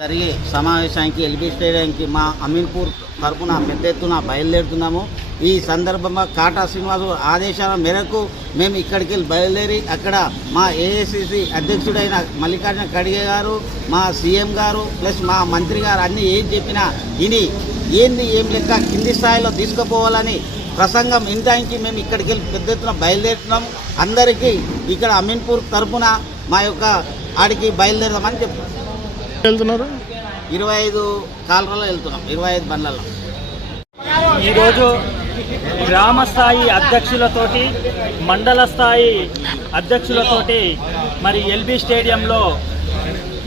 జరిగే సమావేశానికి ఎల్బీ స్టేడియంకి మా అమీన్పూర్ తరపున పెద్ద ఎత్తున బయలుదేరుతున్నాము. ఈ సందర్భంగా కాటా శ్రీనివాసు ఆదేశాల మేరకు మేము ఇక్కడికి బయలుదేరి అక్కడ మా ఏఐసిసి అధ్యక్షుడైన మల్లికార్జున ఖడ్గే గారు మా సీఎం గారు ప్లస్ మా మంత్రి గారు అన్నీ ఏం చెప్పినా ఇని ఏంది ఏం లెక్క కింది స్థాయిలో తీసుకుపోవాలని ప్రసంగం వినడానికి మేము ఇక్కడికి వెళ్ళి పెద్ద ఎత్తున బయలుదేరుతున్నాం. అందరికీ ఇక్కడ అమీన్పూర్ తరపున మా యొక్క ఆడికి బయలుదేరదామని చెప్తున్నాం వెళ్తున్నారు? ఇరవై ఐదు కాలరలో వెళ్తున్నాం ఇరవై ఐదు బండ్లలో. ఈరోజు గ్రామ స్థాయి అధ్యక్షులతోటి మండల స్థాయి అధ్యక్షులతోటి మరి ఎల్బీ స్టేడియంలో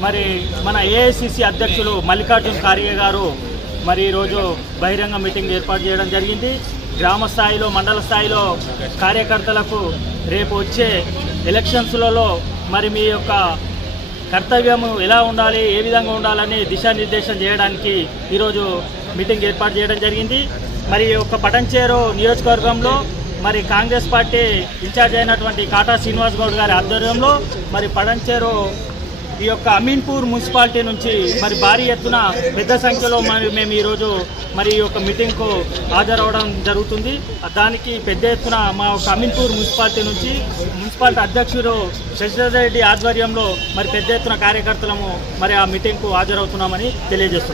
మరి మన ఏఐసిసి అధ్యక్షులు మల్లికార్జున్ ఖార్గే గారు మరి ఈరోజు బహిరంగ మీటింగ్ ఏర్పాటు చేయడం జరిగింది. గ్రామ స్థాయిలో మండల స్థాయిలో కార్యకర్తలకు రేపు వచ్చే ఎలక్షన్స్లలో మరి మీ యొక్క కర్తవ్యం ఎలా ఉండాలి ఏ విధంగా ఉండాలని దిశానిర్దేశం చేయడానికి ఈరోజు మీటింగ్ ఏర్పాటు చేయడం జరిగింది. మరి ఒక పటంచేరు నియోజకవర్గంలో మరి కాంగ్రెస్ పార్టీ ఇన్ఛార్జ్ అయినటువంటి కాటా శ్రీనివాస్ గౌడ్ గారి ఆధ్వర్యంలో మరి పటంచేరు ఈ యొక్క అమీన్పూర్ మున్సిపాలిటీ నుంచి మరి భారీ ఎత్తున పెద్ద సంఖ్యలో మరి మేము ఈరోజు మరి ఈ యొక్క మీటింగ్కు హాజరవడం జరుగుతుంది. దానికి పెద్ద ఎత్తున మా యొక్క అమీన్పూర్ మున్సిపాలిటీ నుంచి మున్సిపాలిటీ అధ్యక్షుడు శశిధర్ రెడ్డి ఆధ్వర్యంలో మరి పెద్ద ఎత్తున కార్యకర్తలము మరి ఆ మీటింగ్కు హాజరవుతున్నామని తెలియజేస్తున్నాం.